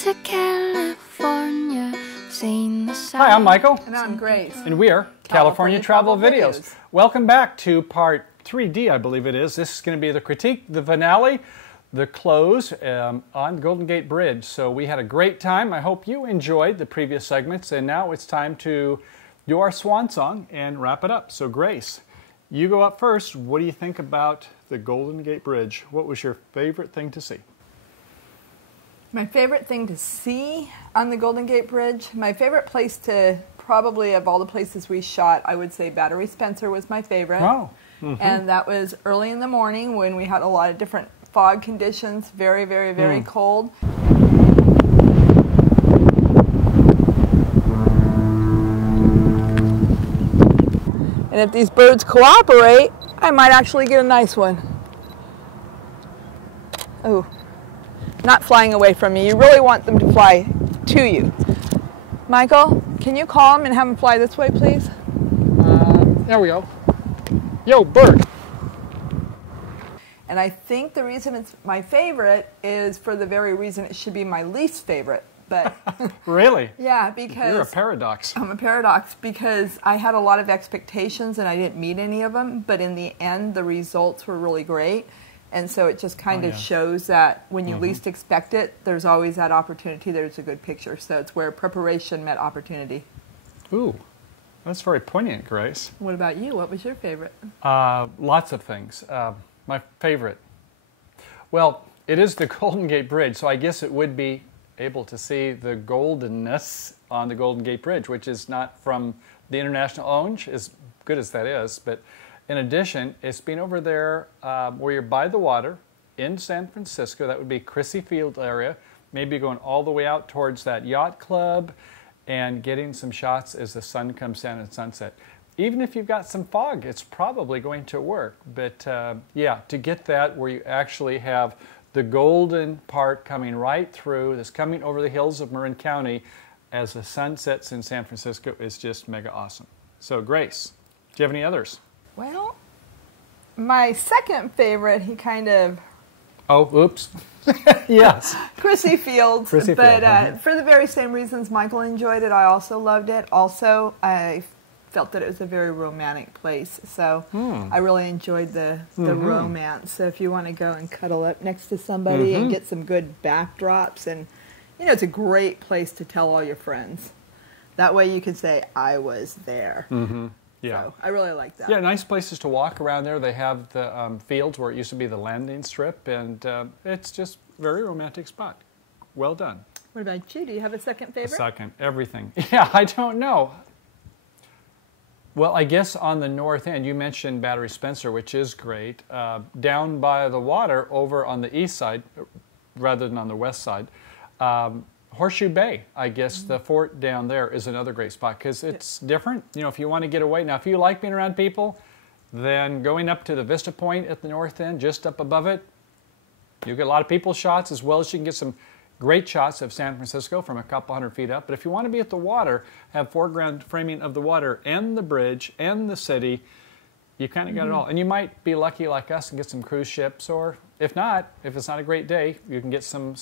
to California, seen the sun. Hi, I'm Michael. And I'm Grace. And we are California Travel Videos. Welcome back to part 3D, I believe it is. This is going to be the critique, the finale, the close on Golden Gate Bridge. So we had a great time. I hope you enjoyed the previous segments. And now it's time to do our swan song and wrap it up. So Grace, you go up first. What do you think about the Golden Gate Bridge? What was your favorite thing to see? My favorite thing to see on the Golden Gate Bridge, my favorite place to, probably of all the places we shot, I would say Battery Spencer was my favorite. Oh. Mm-hmm. And that was early in the morning when we had a lot of different fog conditions, very, very, very cold. And if these birds cooperate, I might actually get a nice one. Oh. Not flying away from you. You really want them to fly to you. Michael, can you call them and have them fly this way, please? There we go. Yo, bird. And I think the reason it's my favorite is for the very reason it should be my least favorite. But Really? yeah, because You're a paradox. I'm a paradox because I had a lot of expectations and I didn't meet any of them. But in the end, the results were really great. And so it just kind of shows that when you least expect it, there's always that opportunity. There's a good picture. So it's where preparation met opportunity. Ooh, that's very poignant, Grace. What about you? What was your favorite? Lots of things. My favorite. Well, it is the Golden Gate Bridge, so I guess it would be able to see the goldenness on the Golden Gate Bridge, which is not from the International Orange, as good as that is, but in addition, it's been over there where you're by the water in San Francisco. That would be Crissy Field area. Maybe going all the way out towards that yacht club and getting some shots as the sun comes down at sunset. Even if you've got some fog, it's probably going to work. But yeah, to get that where you actually have the golden part coming right through, that's coming over the hills of Marin County as the sun sets in San Francisco is just mega awesome. So Grace, do you have any others? Well, my second favorite, he kind of... Oh, oops. Yes. Crissy Field. Crissy but Field, for the very same reasons Michael enjoyed it, I also loved it. Also, I felt that it was a very romantic place. So I really enjoyed the romance. So if you want to go and cuddle up next to somebody and get some good backdrops. And, you know, it's a great place to tell all your friends. That way you can say, I was there. Yeah, so I really like that. Yeah, nice places to walk around there. They have the fields where it used to be the landing strip, and it's just a very romantic spot. Well done. What about you? Do you have a second favorite? Second, everything. Yeah, I don't know. Well, I guess on the north end, you mentioned Battery Spencer, which is great. Down by the water, over on the east side, rather than on the west side, Horseshoe Bay, I guess the fort down there is another great spot because it's different. You know, if you want to get away. Now, if you like being around people, then going up to the Vista Point at the north end, just up above it, you get a lot of people shots as well as you can get some great shots of San Francisco from a couple hundred feet up. But if you want to be at the water, have foreground framing of the water and the bridge and the city, you kind of got it all. And you might be lucky like us and get some cruise ships, or if not, if it's not a great day, you can get some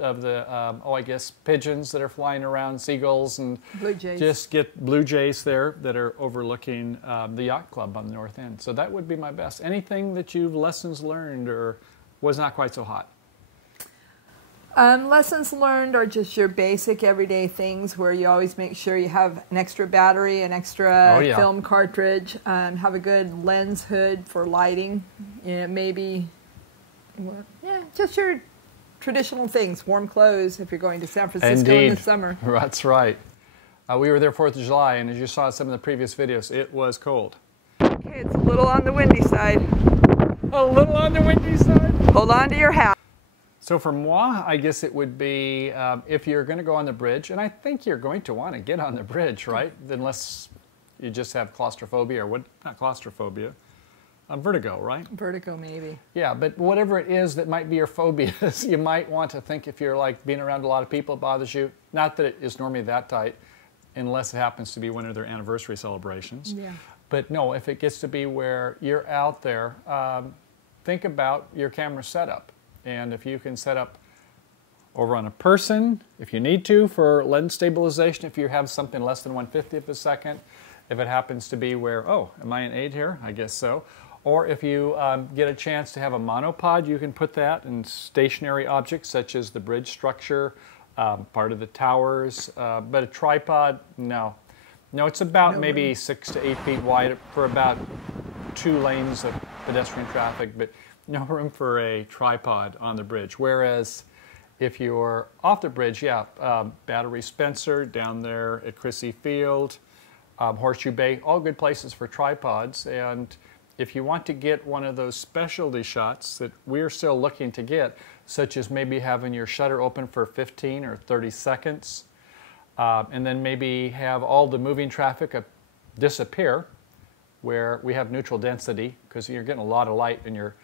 of the, I guess, pigeons that are flying around, seagulls, and blue jays. Just get blue jays there that are overlooking the yacht club on the north end. So that would be my best. Anything that you've lessons learned or was not quite so hot? Lessons learned are just your basic everyday things where you always make sure you have an extra battery, an extra film cartridge, have a good lens hood for lighting. You know, maybe, just your traditional things, warm clothes if you're going to San Francisco in the summer. That's right. We were there 4th of July, and as you saw in some of the previous videos, it was cold. Okay, it's a little on the windy side. A little on the windy side. Hold on to your hat. So for moi, I guess it would be if you're going to go on the bridge, and I think you're going to want to get on the bridge, right? Unless you just have claustrophobia, or not claustrophobia. Vertigo, right? Vertigo, maybe. Yeah, but whatever it is that might be your phobias, you might want to think if you're like being around a lot of people bothers you. Not that it is normally that tight, unless it happens to be one of their anniversary celebrations. Yeah. But no, if it gets to be where you're out there, think about your camera setup. And if you can set up over on a person if you need to for lens stabilization, if you have something less than 1/50 of a second. If it happens to be where, oh, am I an 8 here? I guess so. Or if you get a chance to have a monopod, you can put that in stationary objects such as the bridge structure, part of the towers. But a tripod, no. No, it's about maybe 6 to 8 feet wide for about 2 lanes of pedestrian traffic, but no room for a tripod on the bridge. Whereas if you're off the bridge, yeah, Battery Spencer down there at Crissy Field, Horseshoe Bay, all good places for tripods. And if you want to get one of those specialty shots that we're still looking to get, such as maybe having your shutter open for 15 or 30 seconds, and then maybe have all the moving traffic disappear, where we have neutral density, because you're getting a lot of light in your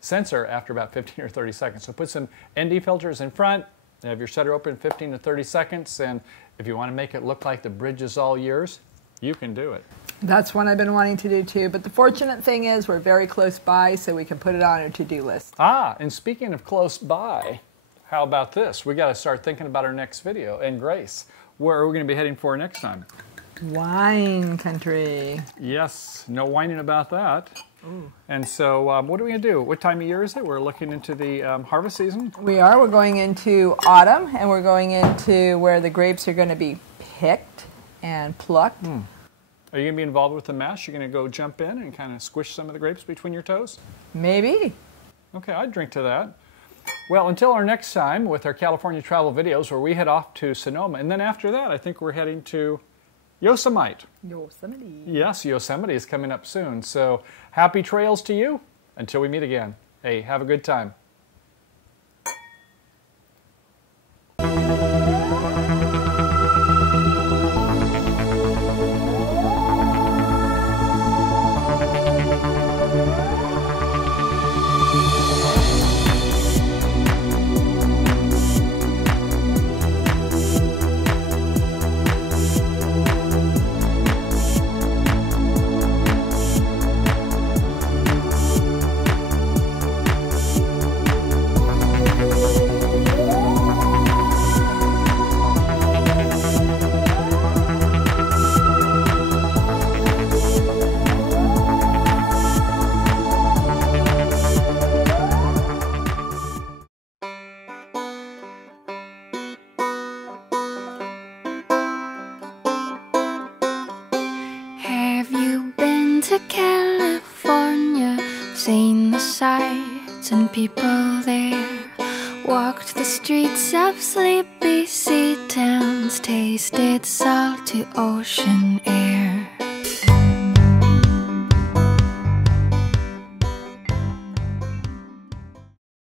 sensor after about 15 or 30 seconds. So put some ND filters in front, have your shutter open 15 to 30 seconds, and if you want to make it look like the bridge is all yours, you can do it. That's one I've been wanting to do too, but the fortunate thing is we're very close by, so we can put it on our to-do list. Ah, and speaking of close by, how about this? We got to start thinking about our next video. And Grace, where are we going to be heading for next time? Wine country. Yes, no whining about that. Ooh. And so what are we going to do? What time of year is it? We're looking into the harvest season? We are. We're going into autumn, and we're going into where the grapes are going to be picked and plucked. Are you going to be involved with the mash? You're going to go jump in and kind of squish some of the grapes between your toes? Maybe. Okay, I'd drink to that. Well, until our next time with our California travel videos, where we head off to Sonoma. And then after that, I think we're heading to Yosemite. Yosemite. Yes, Yosemite is coming up soon. So happy trails to you until we meet again. Hey, have a good time. Have you been to California? Seen the sights and people there? Walked the streets of sleepy sea towns? Tasted salty ocean air?